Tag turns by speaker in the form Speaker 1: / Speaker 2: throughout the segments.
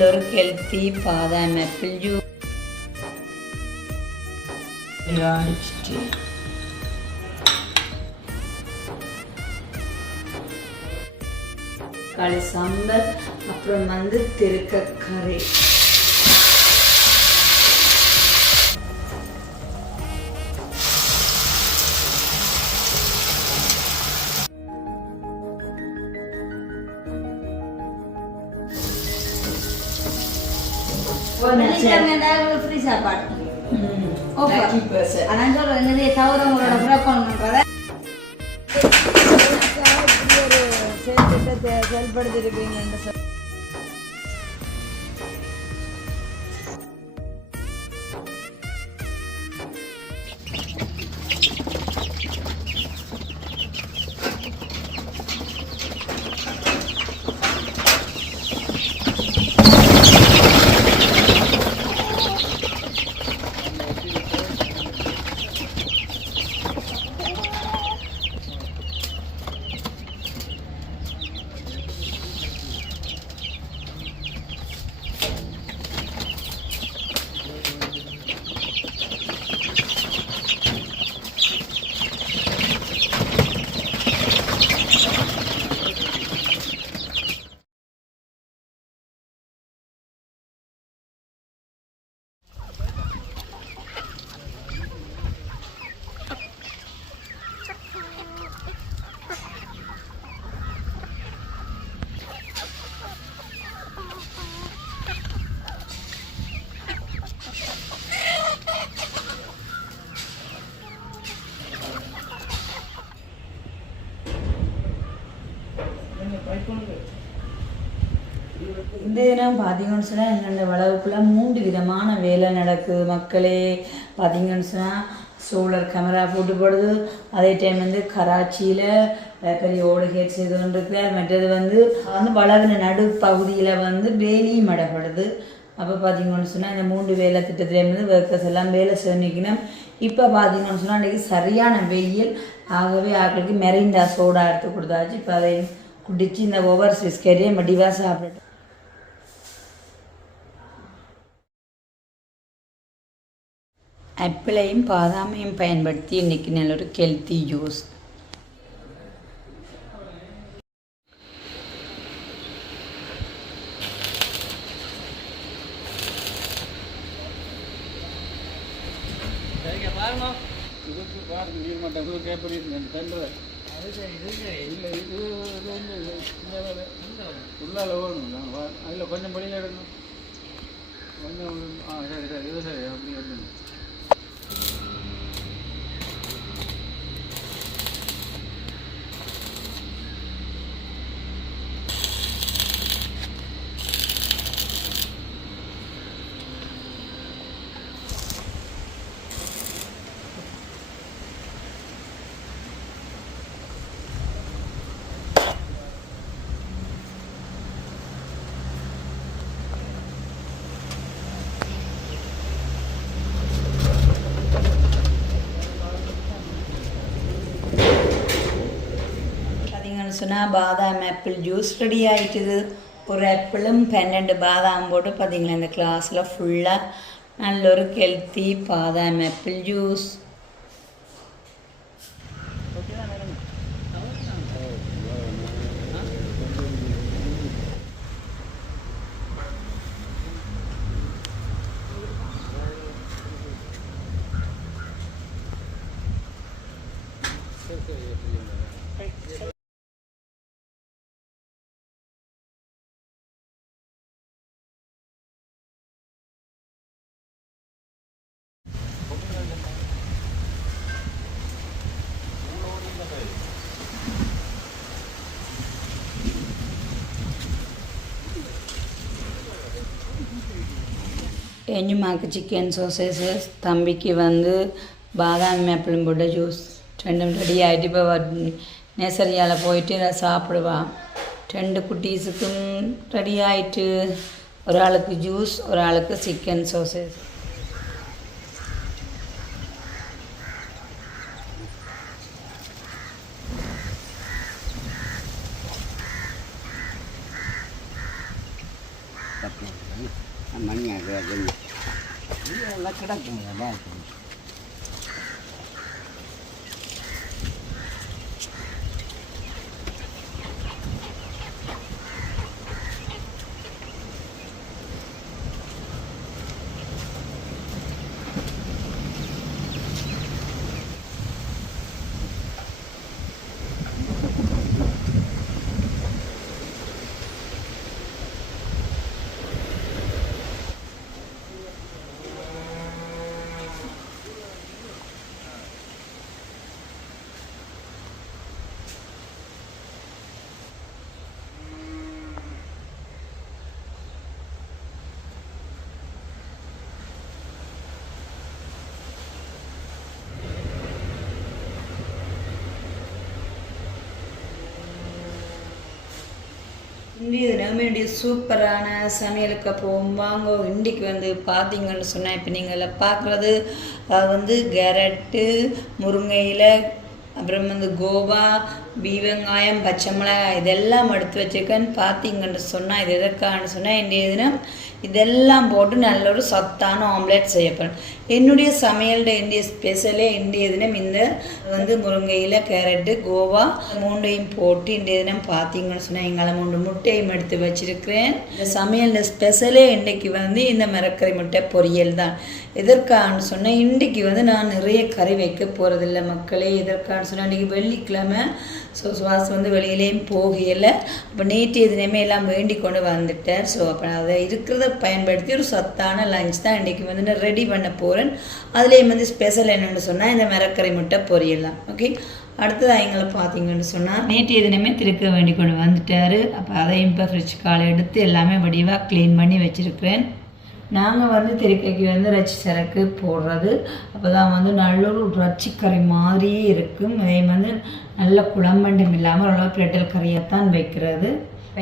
Speaker 1: எல்லோருக்கும் ஹெல்த்தி பாதாம் apple juice களி சாம்பார் அப்புறம் வந்து திருக்கக்கரை
Speaker 2: ஃப்ரீ சாப்பாடு தவிர உங்களோட
Speaker 1: செயல்திட்டத்தை செயல்படுத்திருக்கீங்கன்னு சொல் தினம் பார்த்தீங்கன்னு சொன்னால் எங்களோட வளவுக்குள்ள மூன்று விதமான வேலை நடக்குது மக்களே பார்த்தீங்கன்னு சொன்னால் சோலார் கேமரா போட்டு போடுது. அதே டைம் வந்து கராச்சியில் பெரிய ஓடுகேட் செய்து மற்றது வந்து வந்து வளவின நடுப்பகுதியில் வந்து வேலியும் மடப்படுது. அப்போ பார்த்தீங்கன்னு சொன்னால் இந்த மூன்று வேலை திட்டத்திலேருந்து ஒர்க்கர்ஸ் எல்லாம் வேலை செஞ்சிக்கணும் இப்போ பார்த்தீங்கன்னு சொன்னால் இன்றைக்கி சரியான வெயில். ஆகவே ஆக்களுக்கு மெரிண்டா சோடா எடுத்து கொடுத்தாச்சு. இப்போ அதை குடித்து இந்த ஓவர் பிஸ்கெட்டையும் மடிவாக சாப்பிட்டு ஆப்பிளையும் பாதாமையும் பயன்படுத்தி இன்றைக்கி நல்ல ஒரு ஹெல்த்தி ஜூஸ்
Speaker 3: உள்ளால ஓடணும் அதில் கொஞ்சம் படியில் எடுக்கணும் கொஞ்சம் ஆ சரி சரி இது சரி அப்படி எடுக்கணும்
Speaker 1: பார்த்தீங்கன்னு சொன்னால் பாதாம் ஆப்பிள் ஜூஸ் ரெடி ஆயிட்டுது ஒரு ஆப்பிளும் பன்னெண்டு பாதாம் போட்டு பார்த்தீங்களா இந்த கிளாஸில் ஃபுல்லாக நல்ல ஒரு ஹெல்த்தி பாதாம் ஆப்பிள் ஜூஸ் சிக்கன் சோசேசஸ் தம்பிக்கு வந்து பாதாம் மேப்பிளும் போட்ட ஜூஸ் ரெண்டும் ரெடி ஆகிட்டு இப்போ நேசரியால் போயிட்டு அதை சாப்பிடுவான் ரெண்டு குட்டீஸுக்கும் ரெடி ஆகிட்டு ஒரு ஆளுக்கு ஜூஸ் ஒரு ஆளுக்கு சிக்கன் சோசேஸ்
Speaker 4: தப்பு மணி அது இதெல்லாம் கிடக்குங்க பாருங்க
Speaker 1: இன்றைய சூப்பரான சமையலுக்கு அப்புறம் வாங்க இன்றைக்கு வந்து பார்த்தீங்கன்னு சொன்னால் இப்போ நீங்கள் பார்க்குறது வந்து கேரட்டு முருங்கையில் அப்புறம் வந்து கோவா பீ வெங்காயம் பச்சை மிளகாய் இதெல்லாம் எடுத்து வச்சுருக்கேன் பார்த்தீங்கன்னு சொன்னால் இது எதற்கான்னு சொன்னால் இன்றைய தினம் இதெல்லாம் போட்டு நல்ல ஒரு சத்தான ஆம்லேட் செய்யப்படும். என்னுடைய சமையல்ட என்னுடைய ஸ்பெஷலே இன்றைய தினம் இந்த வந்து முருங்கையில் கேரட்டு கோவா மூண்டையும் போட்டு இன்றைய தினம் பார்த்தீங்கன்னு சொன்னால் எங்களை மூன்று முட்டையும் எடுத்து வச்சிருக்கிறேன். இந்த சமையலில் ஸ்பெஷலே இன்றைக்கு வந்து இந்த மரக்கறி முட்டை பொரியல் தான். எதற்கான்னு சொன்னால் இன்றைக்கு வந்து நான் நிறைய கறி வைக்க போகிறதில்ல மக்களே. எதற்கான்னு சொன்னால் இன்றைக்கி வெள்ளிக்கிழமை ஸோ சுவாசம் வந்து வெளியிலேயும் போகையில் அப்போ நேற்றைய தினமே எல்லாம் வேண்டி கொண்டு வந்துட்டேன். ஸோ அப்போ அதை இருக்கிறத பயன்படுத்தி ஒரு சத்தான லஞ்ச் தான் இன்றைக்கி வந்து நான் ரெடி பண்ண போகிறேன் அதுலேயும் வந்து ஸ்பெஷல் என்னென்னு சொன்னால் இந்த மிரக்கரை முட்டை பொரியல் தான் ஓகே அடுத்தது எங்களை பார்த்தீங்கன்னு சொன்னால் நேற்றைய தினமே திருக்க வேண்டி கொண்டு வந்துட்டார். அப்போ அதையும் இப்போ ஃப்ரிட்ஜ் காலை எடுத்து எல்லாமே வடிவாக க்ளீன் பண்ணி வச்சுருக்கிறேன் நாங்கள் வந்து திருக்கைக்கு வந்து ரச்சி சரக்கு போடுறது. அப்போ தான் வந்து நல்ல ஒரு ரச்சிக்கரை மாதிரியே இருக்கும். அதே வந்து நல்ல குழம்பண்டும் இல்லாமல் ஓரளவு பிளட்டல் தான் வைக்கிறது.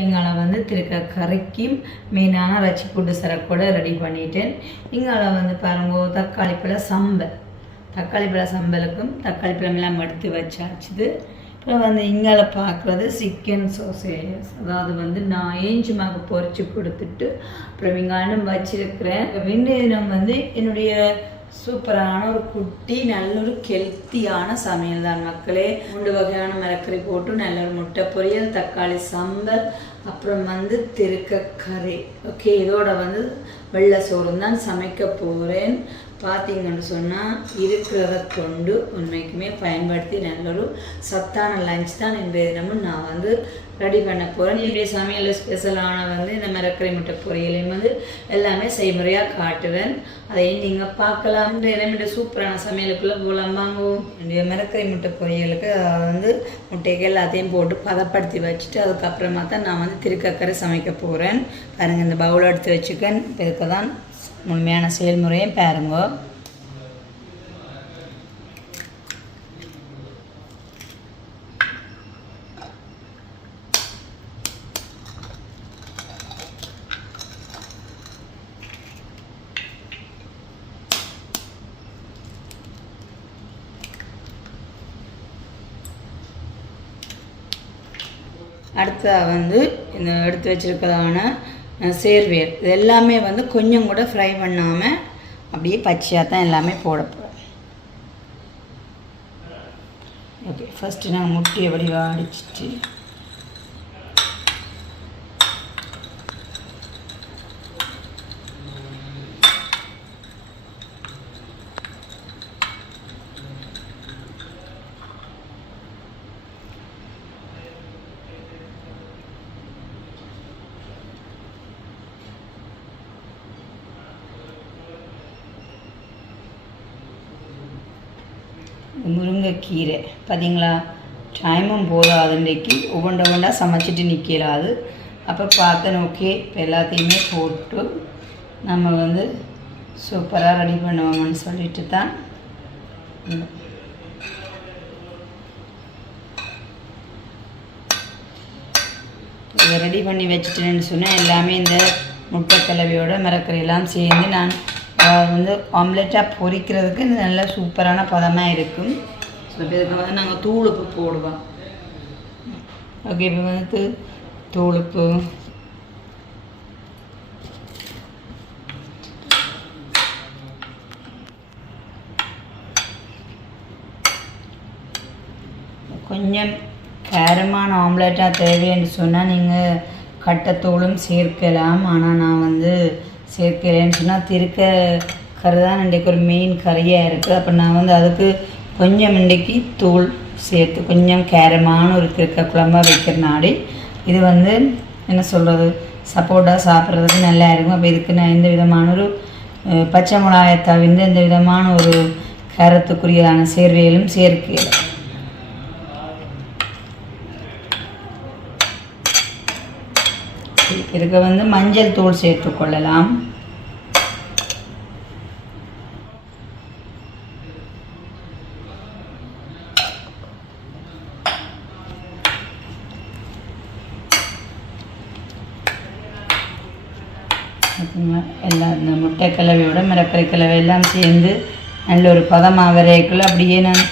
Speaker 1: இங்கால வந்து திருக்க கறிக்கும் மெயினான ரச்சி கூட்டு கூட ரெடி பண்ணிட்டேன். இங்கால வந்து பாருங்க தக்காளி பழ சம்பல். தக்காளி பழ சம்பலுக்கும் தக்காளி பழம் எல்லாம் எடுத்து வச்சாச்சுது. அப்புறம் வந்து இங்கால பார்க்குறது சிக்கன் சோசேஜஸ் அதாவது வந்து நான் ஏஞ்சுமாக பொறிச்சு கொடுத்துட்டு அப்புறம் வெங்காயம் வச்சிருக்கிறேன். வெந்தயம் வந்து என்னுடைய சூப்பரான ஒரு குட்டி நல்ல ஒரு ஹெல்த்தியான சமையல் தான் மக்களே. மூன்று வகையான மரக்கறி போட்டு நல்ல ஒரு முட்டை பொரியல் தக்காளி சம்பல் அப்புறம் வந்து திருக்க கறி ஓகே இதோட வந்து வெள்ளை சோறு தான் சமைக்க போகிறேன் பார்த்தீங்கன்னு சொன்னால் இருக்கிறத கொண்டு உண்மைக்குமே பயன்படுத்தி நல்ல ஒரு சத்தான லஞ்ச் தான் இன்றைய தினமும் நான் வந்து ரெடி பண்ண போகிறேன் என்னுடைய சமையல் ஸ்பெஷலான வந்து இந்த மிரக்கரை முட்டை பொரியலையும் வந்து எல்லாமே செய்முறையாக காட்டுவேன். அதையும் நீங்கள் பார்க்கலாம். என்னுடைய சூப்பரான சமையலுக்குள்ளே போகலாமாங்க என்னுடைய மிரக்கரை முட்டை பொரியலுக்கு வந்து முட்டைகள் எல்லாத்தையும் போட்டு பதப்படுத்தி வச்சுட்டு அதுக்கப்புறமா தான் நான் வந்து திருக்கக்கரை சமைக்க போகிறேன் பாருங்கள் இந்த பவுல் எடுத்து வச்சுக்கேன். இப்போ இதுக்கு தான் முழுமையான செயல்முறையும் பாருங்க. அடுத்ததாக வந்து இந்த எடுத்து வச்சிருக்கிறதான சேர்வேர். இது எல்லாமே வந்து கொஞ்சம் கூட ஃப்ரை பண்ணாமல் அப்படியே பச்சையாக தான் எல்லாமே போட போகிறேன் ஓகே ஃபஸ்ட்டு நான் முட்டையை வடிவாக அடிச்சிட்டு முருங்கைக்கீரை பார்த்தீங்களா டைமும் போதாது. இன்றைக்கி ஒவ்வொன்று ஒவ்வொன்றா சமைச்சிட்டு நிற்கலாது அப்போ பார்த்தேன் ஓகே. இப்போ எல்லாத்தையுமே போட்டு நம்ம வந்து சூப்பராக ரெடி பண்ணுவோம்னு சொல்லிட்டு தான். இதை ரெடி பண்ணி வச்சுட்டேன்னு சொன்னால் எல்லாமே இந்த முட்டை கலவையோட மிரக்கறையெல்லாம் சேர்ந்து நான் வந்து ஆம்லெட்டாக பொரிக்கிறதுக்கு நல்ல சூப்பரான பதமாக இருக்கும். சில பேருக்கு வந்து நாங்கள் தூளுப்பு போடுவோம் ஓகே இப்போ வந்து தூளுப்பு கொஞ்சம் காரமான ஆம்லேட்டாக தேவைன்னு சொன்னால் நீங்கள் கட்டத்தோளும் சேர்க்கலாம் ஆனால் நான் வந்து சேர்க்கலைன்னு சொன்னால் திருக்க கறி தான் இன்றைக்கு ஒரு மெயின் கறியாக இருக்குது அப்போ நான் வந்து அதுக்கு கொஞ்சம் இன்றைக்கு தூள் சேர்த்து கொஞ்சம் கேரமான ஒரு திருக்க குழம்பாக வைக்கிறனாடி இது வந்து என்ன சொல்கிறது சப்போட்டா சாப்பிட்றதுக்கு நல்லா இருக்கும். அப்போ இதுக்கு நான் எந்த விதமான ஒரு பச்சை மிளகாயை தவிர்த்து எந்த விதமான ஒரு கரத்துக்குரியதான சேர்வையிலும் சேர்க்கையில் இதுக்கு வந்து மஞ்சள் தூள் சேர்த்து கொள்ளலாம் பார்த்தீங்களா எல்லாம் கலவையோட மிரக்கரை கலவை எல்லாம் சேர்ந்து நல்ல ஒரு பதமாக வரைக்குள்ள அப்படியே நான்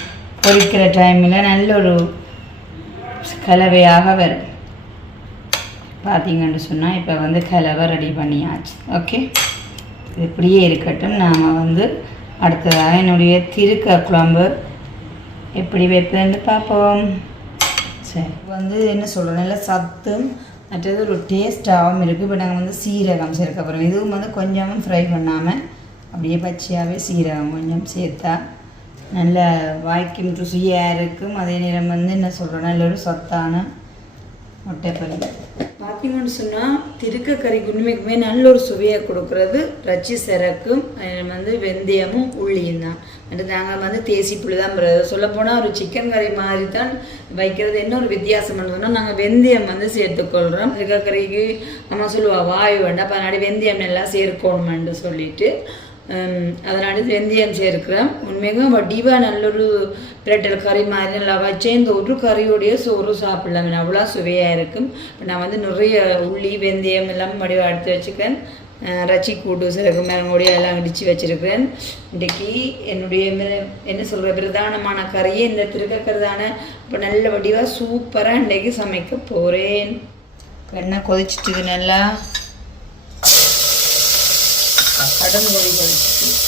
Speaker 1: பொரிக்கிற டைமில் நல்ல ஒரு கலவையாக வரும். பார்த்தீங்கன்னு சொன்னால் இப்போ வந்து கலவை ரெடி பண்ணியாச்சு. ஓகே இப்படியே இருக்கட்டும். நாம் வந்து அடுத்ததாக என்னுடைய திருக்க குழம்பு எப்படி வைப்பதுன்னு பார்ப்போம். சரி. வந்து என்ன சொல்கிறேன் நல்லா சத்தும் மற்றது ஒரு டேஸ்ட்டாகவும் இருக்குது இப்போ நாங்கள் வந்து சீரகம் சேர்க்க போகிறோம் இதுவும் வந்து கொஞ்சமும் ஃப்ரை பண்ணாமல் அப்படியே பச்சையாகவே சீரகம் கொஞ்சம் சேர்த்தா நல்ல வாய்க்கும் ருசியாக இருக்கும். அதே நேரம் வந்து என்ன சொல்கிறோன்னா இல்லை ஒரு சத்தான முட்டைப்பள்ளி பார்த்தீங்கன்னு சொன்னால் திருக்கக்கறி குண்டுமைக்குமே உண்மைக்குமே நல்ல ஒரு சுவையை கொடுக்கறது. ரச்சி சரக்கும் வந்து வெந்தயமும் உள்ளியும் தான். அது நாங்கள் வந்து தேசி புளி தான் சொல்லப்போனால் ஒரு சிக்கன் கறி மாதிரி தான் வைக்கிறது. என்ன ஒரு வித்தியாசம் சொன்னால் நாங்கள் வெந்தயம் வந்து சேர்த்துக்கொள்கிறோம் திருக்க கறிக்கு அம்மா சொல்லுவா வாயு வேண்டாம் அதனாடி வெந்தயம் நல்லா சேர்க்கணுமென்று சொல்லிட்டு. அதனால் அதனால வெந்தயம் சேர்க்கிறேன் உண்மையாக வடிவாக நல்லொரு பிரட்டல் கறி மாதிரி நல்லா வச்சு இந்த ஒரு கறியோடைய சோறு சாப்பிடலாம் அவ்வளோ சுவையாக இருக்கும் இப்போ நான் வந்து நிறைய உள்ளி வெந்தயம் எல்லாம் வடிவாக எடுத்து வச்சுக்கிறேன் ரச்சி கூட்டு சிறகு மிளகுடைய எல்லாம் இடித்து வச்சுருக்கிறேன் இன்றைக்கி என்னுடைய என்ன சொல்கிற பிரதானமான கறியே இந்த திருக்கக்கறதான இப்போ நல்ல வடிவாக சூப்பராக இன்றைக்கி சமைக்க போகிறேன் எண்ணெய் கொதிச்சிட்டுது நல்லா கடும் கொதி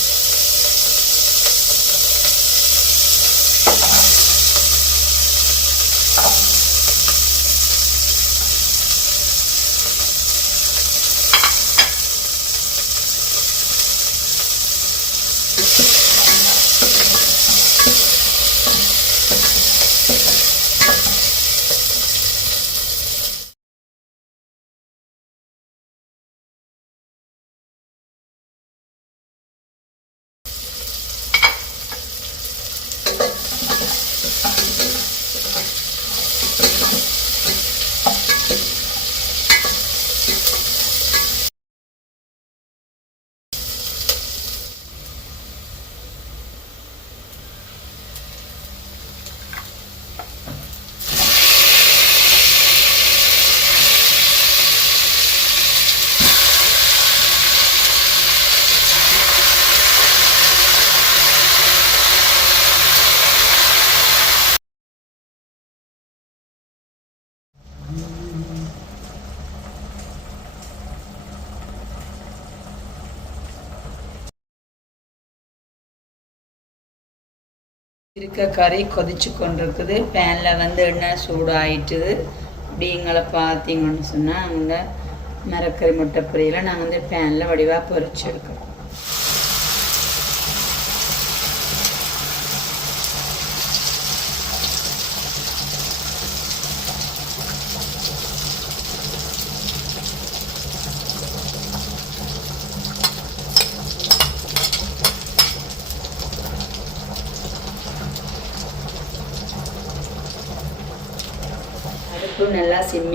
Speaker 1: இருக்க கறி கொதிச்சு கொண்டிருக்குது. பேனில் வந்து எண்ணெய் சூடாயிட்டுது அப்படிங்களை பார்த்தீங்கன்னு சொன்னால் அந்த மரக்கறி முட்டை பொரியலை நாங்கள் வந்து பேனில் வடிவாக பொறிச்சிருக்கோம்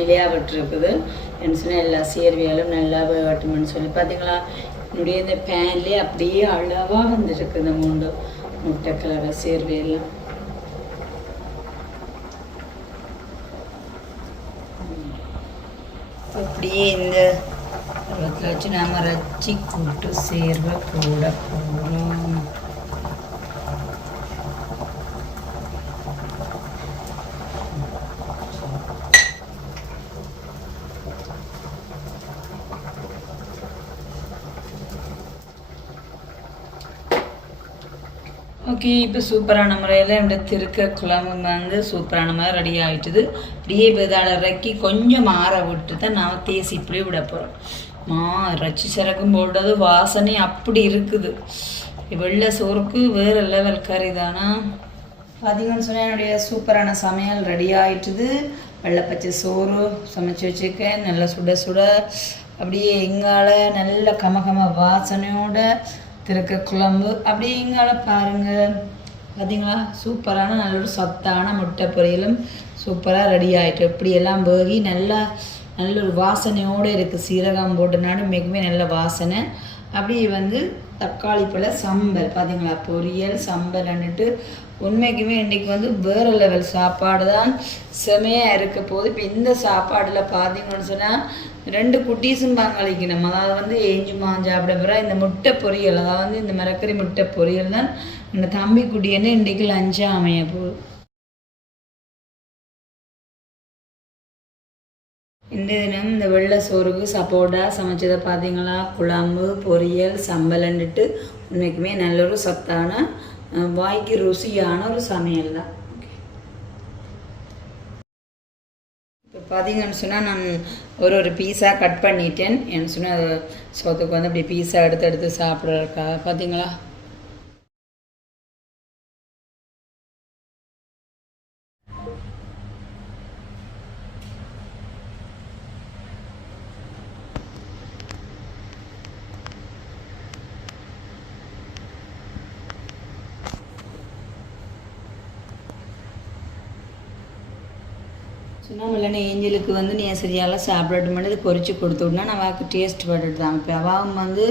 Speaker 1: நிலையாகப்பட்டிருக்குது சிம்மிலையாக என்ன சொன்னால் எல்லா சேர்வையாலும் நல்லா வேகட்டும்னு சொல்லி பார்த்தீங்களா என்னுடைய இந்த பேன்லேயே அப்படியே அளவாக வந்துருக்கு இந்த மூண்டு முட்டை கலவை சேர்வையெல்லாம். அப்படியே இந்த பருவத்தில் வச்சு நாம் ரச்சி கூட்டு சேர்வை போட போகிறோம் ஓகே இப்போ சூப்பரான முறையில் என்னோட திருக்க குழம்பு வந்து சூப்பரான மாதிரி ரெடி ஆகிட்டுது அப்படியே விதால இறக்கி கொஞ்சம் ஆற விட்டு தான் நான் தேசி இப்படியே விட போகிறோம் மா ரச்சி சிறக்கும் போடுறது வாசனை அப்படி இருக்குது. வெள்ளை சோறுக்கு வேறு லெவல் கறி தானா? பார்த்தீங்கன்னு சொன்னால் என்னுடைய சூப்பரான சமையல் ரெடி ஆகிட்டுது வெள்ளைப்பச்சை சோறு சமைச்சு வச்சுருக்கேன். நல்லா சுட சுட. அப்படியே எங்கால நல்ல கமகம வாசனையோட திருக்க குழம்பு. அப்படியே பாருங்கள் பார்த்தீங்களா சூப்பரான நல்ல ஒரு சத்தான முட்டை பொரியலும் சூப்பராக ரெடி ஆகிட்டு இப்படியெல்லாம் போகி நல்லா நல்ல ஒரு வாசனையோடு இருக்குது சீரகம் போட்டனாலும் மிகவும் நல்ல வாசனை. அப்படியே வந்து தக்காளி பழ சம்பல் பார்த்தீங்களா பொரியல் சம்பல்ன்னுட்டு உண்மைக்குமே இன்றைக்கி வந்து வேறு லெவல் சாப்பாடு தான் செமையாக இருக்க போகுது. இப்போ இந்த சாப்பாடில் பார்த்தீங்கன்னு சொன்னால் ரெண்டு குட்டீஸும் பங்களிக்கணும். அதாவது வந்து ஏஞ்சு மாஞ்சு சாப்பிட பிறகு இந்த முட்டை பொரியல் அதாவது வந்து இந்த மரக்கறி முட்டை பொரியல் தான் இந்த தம்பி குட்டியன்னு இன்றைக்கு லஞ்சாக அமைய போகுது. இந்த தினம் இந்த வெள்ளை சோறுக்கு சப்போட்டா சமைச்சதை பார்த்தீங்களா? குழம்பு பொரியல் சம்பலன்ட்டு உண்மைக்குமே நல்ல ஒரு சத்தான வாய்க்கு ருசியான ஒரு சமையல் தான். இப்போ பார்த்தீங்கன்னு சொன்னால் நான் ஒரு ஒரு பீஸாக கட் பண்ணிட்டேன். என்ன சொன்னால் சோத்துக்கு வந்து அப்படி பீஸா எடுத்து எடுத்து சாப்பிட்றதுக்காக பார்த்தீங்களா சொன்னால் பிள்ளைகளுக்கு வந்து நீ சரியால சாப்பிடட்டும் இது பொரிச்சு கொடுத்து விட்னா நான் அவாக்கு டேஸ்ட் பட்டுட்டு தான் இப்போ அவாவும் வந்து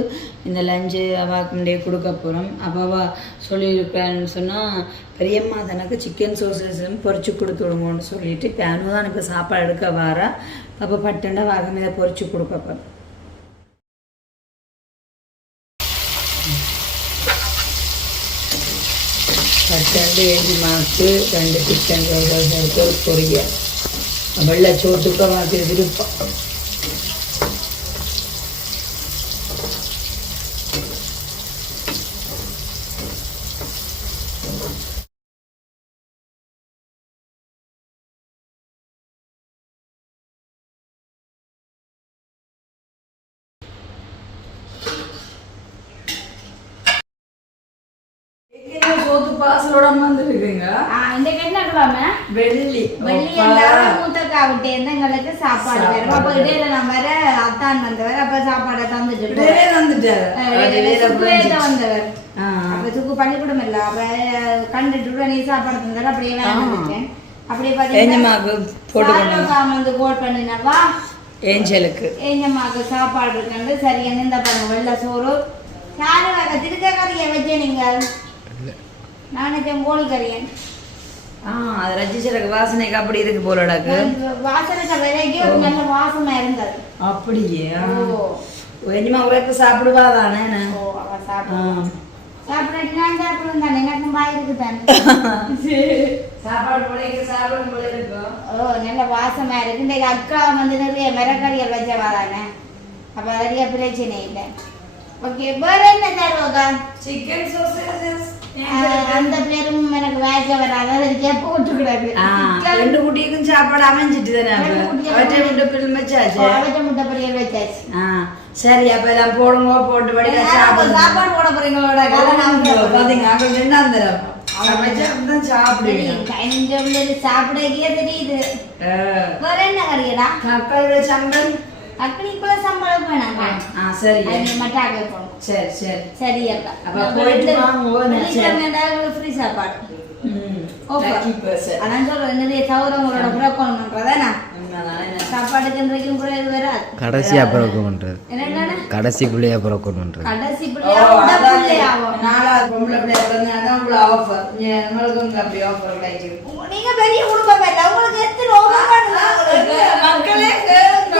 Speaker 1: இந்த லஞ்சு அவாக்கு முன்னே கொடுக்க போகிறோம் அப்போ அவா சொல்லியிருக்கான்னு சொன்னால் பெரியம்மா தனக்கு சிக்கன் சோசஸும் பொறிச்சு கொடுத்து விடுங்கன்னு சொல்லிட்டு இப்போ அனு தான் இப்போ சாப்பாடு எடுக்க வாரா. அப்போ பட்டுண்டா வாக்கு மீத பொறிச்சு கொடுக்க போகிறேன் பட்டண்டு ஏஞ்சி மாசு ரெண்டு சிக்கன் சேர்த்து ஒரு பொரியல். வெள்ளை சோத்துக்கு மாற்றி விருப்பம் சோத்து பாசலோட வந்துருக்குங்க
Speaker 2: ஆ, இந்த என்ன கிழமை
Speaker 1: வெள்ளி
Speaker 2: வெள்ளி எல்லாரும் மூத்தக்கா விட்டு எங்களுக்கு சாப்பாடு வரும் அப்ப இடையில நான் வர அத்தான் வந்தவர் அப்ப சாப்பாடை தந்துட்டு போறேன்.
Speaker 1: இடையிலே வந்துட்டாரு
Speaker 2: அஹ் இடையில சுக்குவேத வந்தவர்
Speaker 1: ஆ
Speaker 2: அப்ப சுக்கு பள்ளிக்கூடம் இல்ல. அப்ப கண்டுட்டு உடனே சாப்பாடு தந்தாரு அப்படியே அப்படியே
Speaker 1: ஏஞ்சம்மாவுக்கு
Speaker 2: வந்து கோல் பண்ணினவா
Speaker 1: ஏஞ்சலுக்கு.
Speaker 2: ஏஞ்சம்மாக்கு சாப்பாடு இருக்குன்னு சரி என்ன இந்த பாருங்க வெள்ளை சோறு. யாரும் திருக்க கறியை வச்சேன் நீங்க. நான் கோழி கறியன்
Speaker 1: ஆ அது ரஜிச்சரக்கு வாசனைக்கு அப்படி இருக்கு போலடாக்கு.
Speaker 2: வாசனைக்கு விலைக்கு ஒரு நல்ல வாசமா இருந்தது.
Speaker 1: அப்படியே?
Speaker 2: ஓ.
Speaker 1: சாப்பிடுவா. தானே
Speaker 2: எனக்கும் பாய் இருக்கு
Speaker 1: சாப்பாடு
Speaker 2: ஓ நல்ல வாசமா இருக்கு இந்த அக்கா வந்து நிறைய மிரக்கறிகள் வச்சவா தானே அப்ப நிறைய பிரச்சனை இல்லை ஓகே வேற என்ன தருவாக்கா
Speaker 1: சிக்கன் சோசேஜஸ்
Speaker 2: அந்த பேரும் எனக்கு வேச்ச வராது அதுக்கு எப்போ
Speaker 1: ரெண்டு குட்டிக்கும் சாப்பாடு அமைஞ்சிட்டு தானே அவற்றை வச்சாச்சு
Speaker 2: முட்டை வச்சாச்சு
Speaker 1: சரி அப்ப எல்லாம் போடுங்க போட்டு சாப்பிடுங்க.
Speaker 2: சாப்பாடு போட போறீங்களோட
Speaker 1: பாத்தீங்க அங்க ரெண்டாம் தரம் அப்ப.
Speaker 2: சாப்பாடு. சாப்பாடுக்கு இன்றைக்கும் கூட இது வராது
Speaker 4: கடைசியாக பிறக்க பண்ணுறது
Speaker 2: என்னன்னா
Speaker 4: கடைசி பிள்ளையா பிறக்க பண்ணுறது
Speaker 2: கடைசி பிள்ளையா பிள்ளையாகும்
Speaker 1: நாலாவது பொம்பளை பிள்ளையா பிறந்தா உங்களுக்கு. இங்க நம்மளுக்கு அப்படி.
Speaker 2: நீங்க பெரிய குடும்பம் இல்ல உங்களுக்கு எத்தனை
Speaker 1: மக்களே கேளுங்க.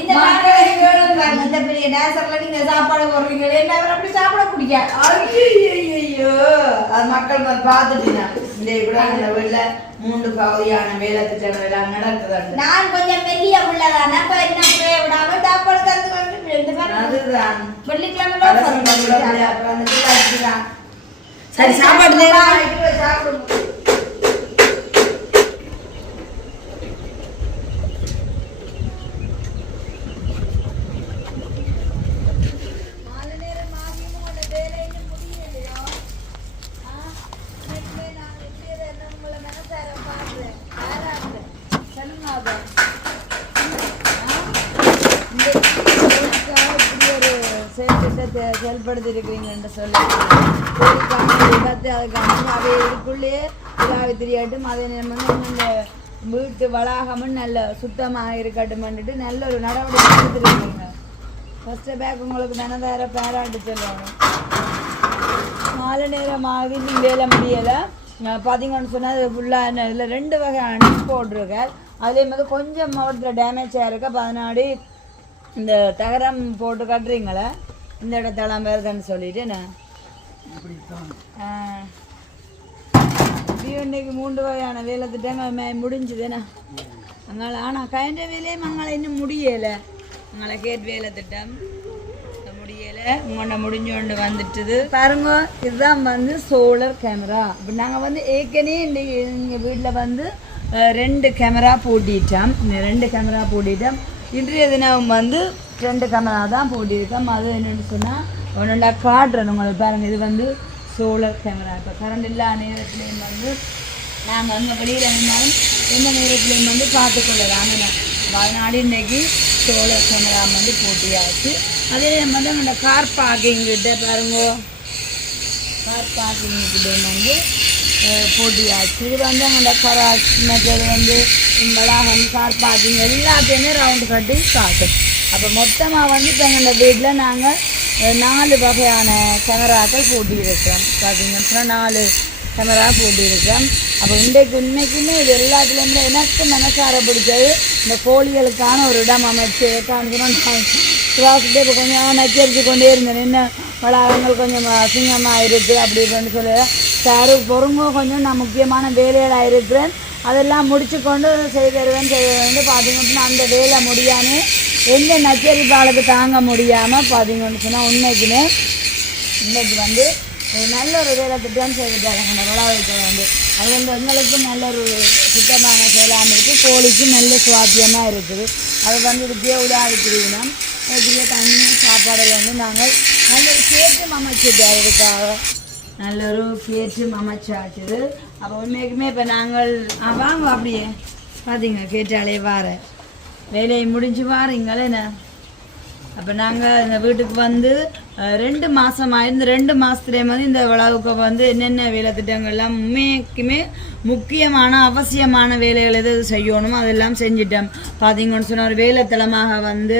Speaker 2: இந்த
Speaker 1: மக்களே கேளுங்க.
Speaker 2: இந்த பெரிய டேசர்ல நீங்க சாப்பாடு போடுறீங்க என்ன அப்படி சாப்பிட குடிக்க.
Speaker 1: அது மக்கள் வந்து பார்த்துட்டீங்க. இந்த கூட இந்த வீட்டுல மூன்று பகுதியான வேலை திட்டங்கள் எல்லாம் நடக்குது
Speaker 2: நான் கொஞ்சம் பெரிய பிள்ளைதானே அப்ப என்ன பிள்ளைய விடாம சாப்பாடு தந்து
Speaker 1: அதுதான்.
Speaker 2: வெள்ளிக்கிழமை.
Speaker 1: சரி சாப்பாடு
Speaker 2: சாப்பிடுங்க
Speaker 1: சொல்லி கத்து அதுக்காக அவை இதுக்குள்ளேயே விழாவை திரியாட்டும் அதே நேரம் வந்து இந்த வீட்டு வளாகமும் நல்ல சுத்தமாக இருக்கட்டும்னுட்டு நல்ல ஒரு நடவடிக்கை எடுத்துருக்கீங்க ஃபஸ்ட்டு பேக் உங்களுக்கு மனதார பாராட்டு சொல்லணும் மாலை நேரமாக இன்னும் வேலை முடியலை பார்த்தீங்கன்னு சொன்னால் அது ஃபுல்லாக இதில் ரெண்டு வகையான நெட் போட்டிருக்கார் அதே மாதிரி கொஞ்சம் மாவட்டத்தில் டேமேஜ் ஆகிருக்க பதினாடி இந்த தகரம் போட்டு கட்டுறீங்களே இந்த இடத்தெல்லாம் வருதுன்னு சொல்லிட்டு நான் இப்படியும் இன்னைக்கு மூன்று வகையான வேலை திட்டங்கள் முடிஞ்சுதுண்ணா அங்கால ஆனால் கயன்ற வேலையும் அங்கால இன்னும் முடியலை. அங்கால கேட் வேலை திட்டம். உங்கள்ட முடிஞ்சு கொண்டு வந்துட்டுது. பாருங்க இதுதான் வந்து சோலார் கேமரா இப்போ நாங்கள் வந்து ஏற்கனவே இன்னைக்கு எங்கள் வீட்டில் வந்து ரெண்டு கேமரா போட்டிட்டோம். ரெண்டு கேமரா போட்டிட்டோம். இன்றைய தினம் வந்து ரெண்டு கேமரா தான் போட்டிருக்கோம். அது என்னென்னு சொன்னால் ஒன்றுண்டா காட்டுறேன் உங்களை பாருங்கள் இது வந்து சோலார் கேமரா இப்போ கரண்ட் இல்லாத நேரத்துலேயும் வந்து நாங்கள் வந்து வெளியில் இருந்தாலும் எந்த நேரத்துலேயும் வந்து பார்த்துக்கொள்ளலாம் வாழ்நாடு இன்னைக்கு சோலார் கேமரா வந்து போட்டியாச்சு. அதே மாதிரி அந்த கார் பார்க்கிங் கிட்ட பாருங்க. கார் பார்க்கிங் கிட்ட வந்து போட்டியாச்சு இது வந்து அந்த கராச் மற்றது வந்து வளாகம் கார் பார்க்கிங் எல்லாத்தையுமே ரவுண்டு கட்டி காட்டும் அப்போ மொத்தமாக வந்து இப்போ எங்கள் வீட்டில் நாங்கள் நாலு வகையான கேமராக்கள் போட்டியிருக்கிறோம் பார்த்தீங்கன்னா நாலு கேமரா போட்டியிருக்கோம் அப்போ இன்றைக்கு உண்மைக்குமே இது எல்லாத்துலேயுமே எனக்கு மனசார பிடிச்சது இந்த கோழிகளுக்கான ஒரு இடம் அமைச்சு காமிக்கணும் சுவாசிட்டு இப்போ கொஞ்சம் நச்சரித்து கொண்டே இருந்தேன். என்ன வளாகங்கள் கொஞ்சம் அசிங்கமாக இருக்குது அப்படி இப்படின்னு சொல்லி. சாரு பொறுங்க கொஞ்சம் நான் முக்கியமான வேலைகளாக இருக்கிறேன். அதெல்லாம் முடிச்சு கொண்டு செய்து தருவேன் செய்வேன் பார்த்தீங்கன்னா அந்த வேலை முடியாமல் எந்த நச்சரிப்பாளுக்கு தாங்க முடியாமல் பார்த்தீங்கன்னு சொன்னால் உண்மைக்குமே இன்னைக்கு வந்து ஒரு நல்ல ஒரு வேலை திட்டம் செய்துட்டாங்க அந்த வளாகத்தை வந்து. அது வந்து எங்களுக்கும் நல்ல ஒரு திட்டமான செயலாமல் இருக்குது கோழிக்கும் நல்ல சுவாத்தியமாக இருக்குது. அது வந்து இதுக்கே உலாவி திருவினம் தண்ணி சாப்பாடு வந்து நாங்கள் நல்ல ஒரு கேட்டும் அமைச்சிட்டோம் அதுக்காக நல்ல ஒரு அமைச்சாச்சுது அப்போ உண்மைக்குமே இப்போ நாங்கள் ஆ வாங்க அப்படியே. பார்த்தீங்க கேட்டாலே வார. வேலையை முடிஞ்சு வாரீங்களே என்ன? அப்போ நாங்கள் இந்த வீட்டுக்கு வந்து ரெண்டு மாதம் ஆயிருந்து ரெண்டு மாதத்துலேயே வந்து இந்த விழாவுக்கு வந்து என்னென்ன வேலை திட்டங்கள்லாம் உண்மைக்குமே முக்கியமான அவசியமான வேலைகள் எது எது செய்யணுமோ அதெல்லாம் செஞ்சிட்டோம். பார்த்தீங்கன்னு சொன்னால் ஒரு வேலைத்தளமாக வந்து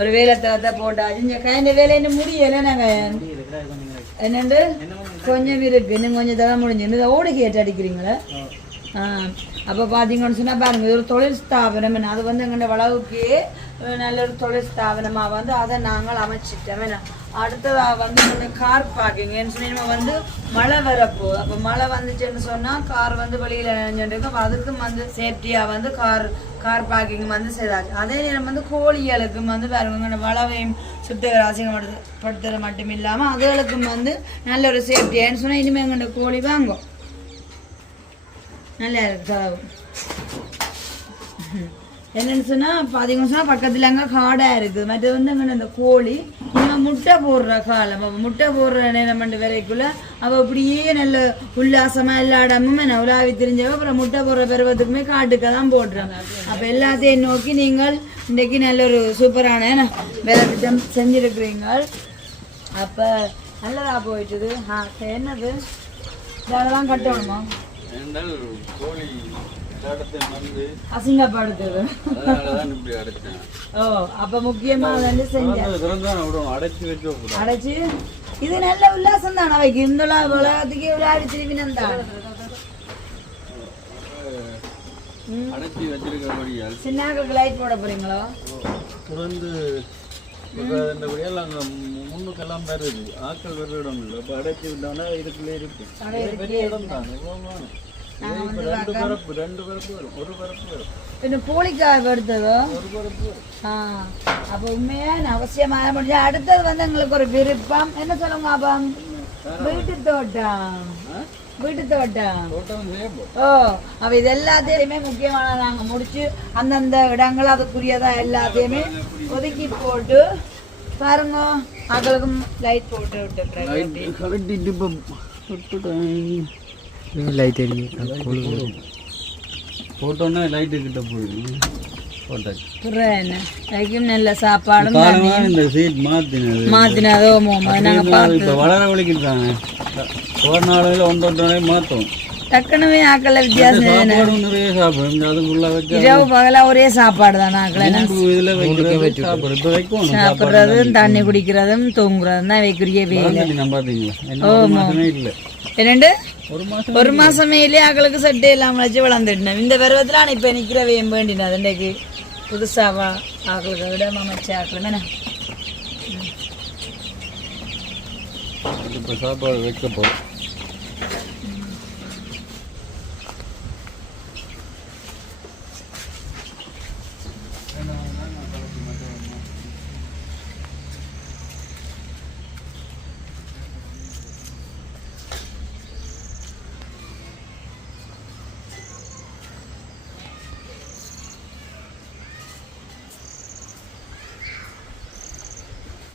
Speaker 1: ஒரு வேலைத்தளத்தை போட்டாச்சு இந்த கைந்த வேலை இன்னும் முடியலை நாங்கள் என்னண்டு? கொஞ்சம் இருக்கு இன்னும் கொஞ்சம் தரம் முடிஞ்சு இந்த ஓடு கேட்டு அடிக்கிறீங்களா? ஆ. அப்போ பார்த்தீங்கன்னு சொன்னால் பாருங்க இது ஒரு தொழில் ஸ்தாபனம் அது வந்து எங்களோட வளவுக்கு நல்ல ஒரு தொழில் ஸ்தாபனமாக வந்து அதை நாங்கள் அமைச்சிட்டோம் என்ன? அடுத்ததாக வந்து இந்த கார் பார்க்கிங் சொல்லி நம்ம வந்து மழை வரப்போகுது அப்போ மழை வந்துச்சுன்னு சொன்னால் கார் வந்து வெளியில் நினைஞ்சிருக்கும் அதுக்கும் வந்து சேஃப்டியாக வந்து கார் கார் பார்க்கிங் வந்து செய்தாச்சு. அதே நேரம் வந்து கோழிகளுக்கும் வந்து பாருங்க இந்த வளவையும் சுத்தகர அசிங்கப்படுத்துறது மட்டும் இல்லாமல் அதுகளுக்கும் வந்து நல்ல ஒரு சேஃப்டியான்னு சொன்னால் இனிமேல் எங்கள்கிட்ட கோழி வாங்கும். நல்லா இருக்கு தரவு என்னன்னு சொன்னால் பார்த்தீங்கன்னு சொன்னா பக்கத்துல அங்கே காடாக இருக்குது. மற்றது வந்து அங்கே அந்த கோழி. இவன் முட்டை போடுற காலம். அவள் முட்டை போடுற நேரம் பண்ண வரைக்குள்ள அவள் அப்படியே நல்ல உல்லாசமாக எல்லா இடமும் என்ன உலாவி தெரிஞ்சவ அப்புறம் முட்டை போடுற பருவத்துக்குமே காட்டுக்க தான் போடுறாங்க அப்போ எல்லாத்தையும் நோக்கி நீங்கள் இன்றைக்கு நல்ல ஒரு சூப்பரான என்ன வேலை திட்டம் செஞ்சுருக்கிறீங்க அப்போ நல்லதா போயிட்டுது. ஆ என்னது? இதெல்லாம் கட்டணுமா?
Speaker 3: என்றால் கோழி
Speaker 1: அசிங்கப்படுத்துது.
Speaker 3: இப்படி அடைச்சேன்.
Speaker 1: ஓ அப்ப முக்கியமா வந்து செஞ்சேன்
Speaker 3: அடைச்சி வச்சு
Speaker 1: அடைச்சு? இது நல்ல உல்லாசம் தானே வைக்கு இந்த உலகத்துக்கே விளையாடி திரும்பினம் தான்
Speaker 3: அடைச்சி வச்சிருக்கிறபடியால்
Speaker 1: சின்னாக்களுக்கு லைட் போட போறீங்களோ?
Speaker 3: திறந்து இப்போ இந்த வழியால் அங்கே முன்னுக்கெல்லாம் வருது. ஆட்கள் வர்ற இடம் இல்லை. இப்போ அடைச்சி விட்டோம்னா இதுக்குள்ளே இருக்கு. பெரிய இடம் தான். இவ்வளோ ரெண்டு
Speaker 1: அடுத்தது வந்து எங்களுக்கு ஒரு விருப்பம். என்ன சொல்லுங்க வீட்டு தோட்டம். வீட்டு தோட்டம். ஓ அவ இது எல்லாத்தையுமே முக்கியமான நாங்க முடிச்சு அந்தந்த இடங்கள் அதுக்குரியதா எல்லாத்தையுமே ஒதுக்கி போட்டு பாருங்க. அகளுக்கும் லைட் போட்டு விட்டு
Speaker 3: கலட்டிட்டு இப்போ விட்டுட்டேன்
Speaker 4: லைட் எரிஞ்சு
Speaker 3: போட்டோன்னே லைட்டு கிட்ட போயிடுது.
Speaker 1: கைக்கும் நல்ல சாப்பாடும்
Speaker 3: இந்த சீட் மாத்தினது.
Speaker 1: மாத்தினதோ
Speaker 3: இப்ப வளர வலிக்கிட்டாங்க ஒரு நாளையில ஒன்றரை நாளைக்கு மாத்தோம்
Speaker 1: டக்குனுமே ஆக்கல வித்தியாசம்
Speaker 3: நிறைய சாப்பிடும் அதுக்குள்ள வச்சு
Speaker 1: இரவு பகலா ஒரே சாப்பாடு தானே ஆக்கல
Speaker 3: இதுல வைக்கிறது சாப்பிடும் இப்ப வைக்கணும்
Speaker 1: சாப்பிடுறதும் தண்ணி குடிக்கிறதும் தூங்குறதும் தான் வைக்கிறிய வேலை.
Speaker 3: ஒரு மாசமே இல்ல.
Speaker 1: என்னண்டு?
Speaker 3: ஒரு மாசம்
Speaker 1: ஒரு மாசமேலே ஆக்களுக்கு சட்டை இல்லாம வச்சு வளர்ந்துட்டேன் இந்த பருவத்தில் நான் இப்போ நிற்கிற வேண்டினது இன்றைக்கு புதுசாவா ஆக்களுக்கு விட அமைச்ச ஆக்களும் என்ன
Speaker 3: இப்ப சாப்பாடு வைக்க போகிறோம்